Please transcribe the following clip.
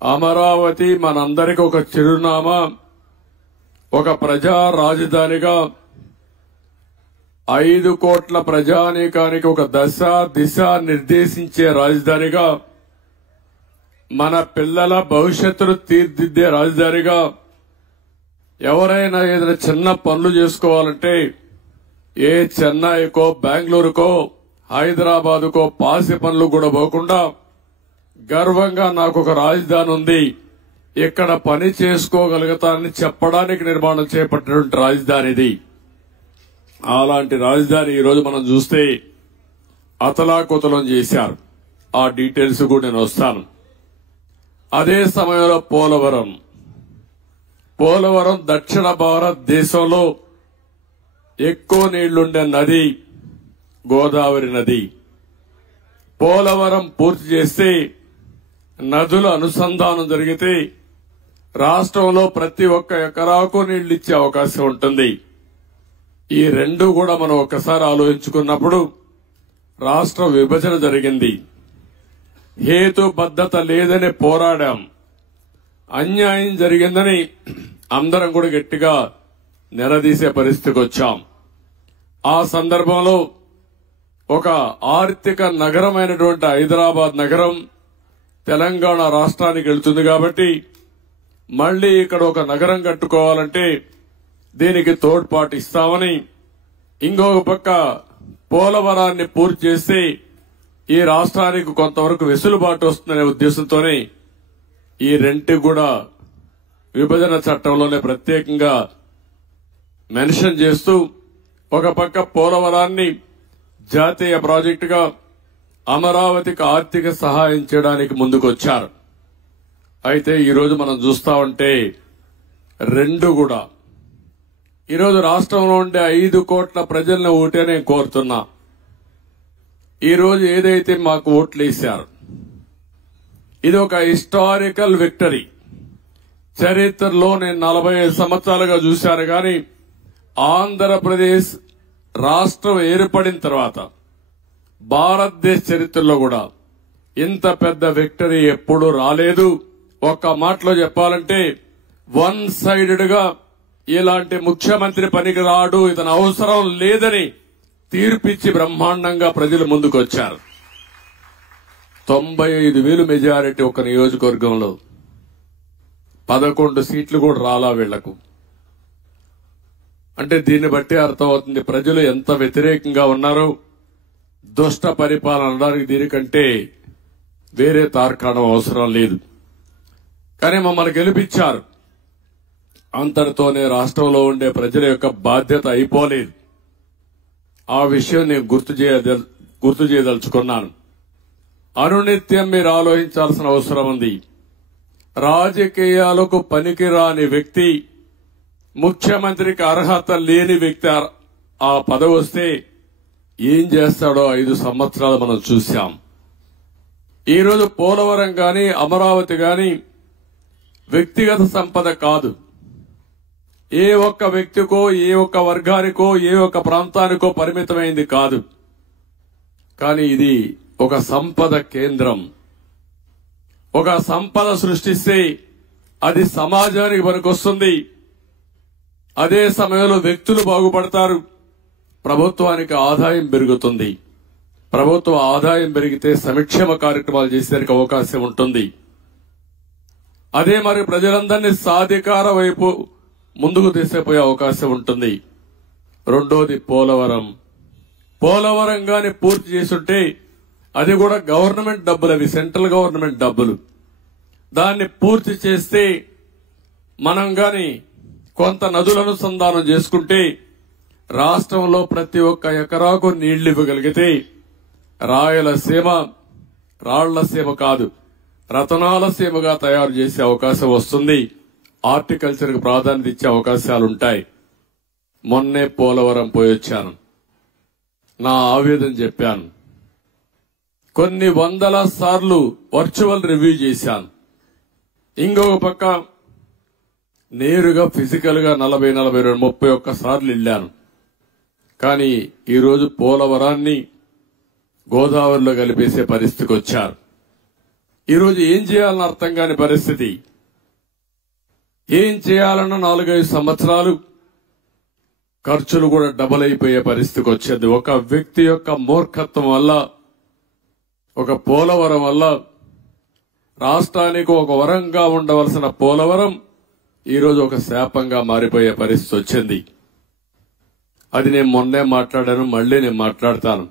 అమరావతి మనందరికి ఒక చిరునామా, ఒక ప్రజా రాజధానిగా 5 కోట్ల ప్రజానీకానికి ఒక దశ దిశ నిర్దేశించే రాజధానిగా, మన పిల్లల భవిష్యత్తును తీర్చిదిద్దే రాజధానిగా, ఎవరైనా ఏదైనా చిన్న పనులు చేసుకోవాలంటే ఏ చెన్నైకో బెంగళూరుకో హైదరాబాదుకో పాసి పనులు కూడా పోకుండా గర్వంగా నాకు ఒక రాజధాని ఉంది, ఇక్కడ పని చేసుకోగలుగుతానని చెప్పడానికి నిర్మాణం చేపట్టినటువంటి రాజధాని ఇది. అలాంటి రాజధాని ఈరోజు మనం చూస్తే అతలాకుతలం చేశారు. ఆ డీటెయిల్స్ కూడా నేను వస్తాను. అదే సమయంలో పోలవరం దక్షిణ భారతదేశంలో ఎక్కువ నీళ్లుండే నది గోదావరి నది. పోలవరం పూర్తి చేస్తే నదుల అనుసంధానం జరిగితే రాష్ట్రంలో ప్రతి ఒక్క ఎకరాకు నీళ్లిచ్చే అవకాశం ఉంటుంది. ఈ రెండు కూడా మనం ఒక్కసారి ఆలోచించుకున్నప్పుడు రాష్ట్ర విభజన జరిగింది. హేతుబద్ధత లేదని పోరాడాం. అన్యాయం జరిగిందని అందరం కూడా గట్టిగా నిలదీసే పరిస్థితికి వచ్చాం. ఆ సందర్భంలో ఒక ఆర్థిక నగరమైనటువంటి హైదరాబాద్ నగరం తెలంగాణ రాష్ట్రానికి వెళ్తుంది కాబట్టి మళ్లీ ఇక్కడ ఒక నగరం కట్టుకోవాలంటే దీనికి తోడ్పాటు ఇస్తామని, ఇంకొక పక్క పోలవరాన్ని పూర్తి చేస్తే ఈ రాష్ట్రానికి కొంతవరకు వెసులుబాటు వస్తుందనే ఉద్దేశంతోనే ఈ రెంటికి కూడా విభజన చట్టంలోనే ప్రత్యేకంగా మెన్షన్ చేస్తూ ఒక పక్క పోలవరాన్ని జాతీయ ప్రాజెక్టుగా, అమరావతికి ఆర్థిక సహాయం చేయడానికి ముందుకొచ్చారు. అయితే ఈరోజు మనం చూస్తా ఉంటే రెండు కూడా ఈరోజు రాష్ట్రంలో ఉండే 5 కోట్ల ప్రజలను ఓటే నేను కోరుతున్నా. ఈరోజు ఏదైతే మాకు ఓట్లు వేశారు ఇది ఒక హిస్టారికల్ విక్టరీ. చరిత్రలో నేను 45 సంవత్సరాలుగా చూశాను కానీ ఆంధ్రప్రదేశ్ రాష్ట్రం ఏర్పడిన తర్వాత భారతదేశ చరిత్రలో కూడా ఇంత పెద్ద విక్టరీ ఎప్పుడూ రాలేదు. ఒక్క మాటలో చెప్పాలంటే వన్ సైడెడ్ గా ఇలాంటి ముఖ్యమంత్రి పనికి రాడు, ఇతను అవసరం లేదని తీర్పిచ్చి బ్రహ్మాండంగా ప్రజలు ముందుకొచ్చారు. 95,000 మెజారిటీ ఒక నియోజకవర్గంలో 11 సీట్లు కూడా రాలా వీళ్లకు. అంటే దీన్ని బట్టి అర్థమవుతుంది ప్రజలు ఎంత వ్యతిరేకంగా ఉన్నారో. దుష్ట పరిపాలన అనడానికి దీనికంటే వేరే తార్కాణం అవసరం లేదు. కానీ మమ్మల్ని గెలిపించారు. అంతటితోనే రాష్ట్రంలో ఉండే ప్రజల యొక్క బాధ్యత అయిపోలేదు. ఆ విషయం నేను గుర్తు చేయదలుచుకున్నాను. అనునిత్యం మీరు ఆలోచించాల్సిన అవసరం ఉంది. రాజకీయాలకు పనికిరాని వ్యక్తి, ముఖ్యమంత్రికి అర్హత లేని వ్యక్తి ఆ పదవి వస్తే ఏం చేస్తాడో 5 సంవత్సరాలు మనం చూశాం. ఈరోజు పోలవరం గాని అమరావతి గాని వ్యక్తిగత సంపద కాదు. ఏ ఒక్క వ్యక్తికో, ఏ ఒక్క వర్గానికో, ఏ ఒక్క ప్రాంతానికో పరిమితమైంది కాదు. కానీ ఇది ఒక సంపద కేంద్రం. ఒక సంపద సృష్టిస్తే అది సమాజానికి పనికొస్తుంది. అదే సమయంలో వ్యక్తులు బాగుపడతారు, ప్రభుత్వానికి ఆదాయం పెరుగుతుంది. ప్రభుత్వ ఆదాయం పెరిగితే సంక్షేమ కార్యక్రమాలు చేసేందుకు అవకాశం ఉంటుంది. అదే మరి ప్రజలందరినీ సాధికార వైపు ముందుకు తీసుకుపోయే అవకాశం ఉంటుంది. రెండోది పోలవరం గాని పూర్తి చేసుంటే అది కూడా గవర్నమెంట్ డబ్బులు, అవి సెంట్రల్ గవర్నమెంట్ డబ్బులు. దాన్ని పూర్తి చేస్తే మనం గాని కొంత నదుల అనుసంధానం చేసుకుంటే రాష్ట్రంలో ప్రతి ఒక్క ఎకరాకు నీళ్లు ఇవ్వగలిగితే రాయలసీమ రాళ్లసీమ కాదు రతనాల సీమగా తయారు చేసే అవకాశం వస్తుంది. హార్టికల్చర్ కు ప్రాధాన్యత ఇచ్చే అవకాశాలుంటాయి. మొన్నే పోలవరం పోయొచ్చాను. నా ఆవేదన చెప్పాను. కొన్ని వందల సార్లు వర్చువల్ రివ్యూ చేశాను. ఇంకొక పక్క నేరుగా ఫిజికల్ గా 40, 42, 31 సార్లు వెళ్లాను. కానీ ఈరోజు పోలవరాన్ని గోదావరిలో కలిపేసే పరిస్థితికి వచ్చారు. ఈరోజు ఏం చేయాలని అర్థం కాని పరిస్థితి. ఏం చేయాలన్న 4-5 సంవత్సరాలు ఖర్చులు కూడా డబల్ అయిపోయే పరిస్థితికి వచ్చింది. ఒక వ్యక్తి యొక్క మూర్ఖత్వం వల్ల, ఒక పోలవరం వల్ల రాష్ట్రానికి ఒక వరంగా ఉండవలసిన పోలవరం ఈరోజు ఒక శాపంగా మారిపోయే పరిస్థితి వచ్చింది. అది నేను మొన్నే మాట్లాడాను, మళ్లీ నేను మాట్లాడతాను.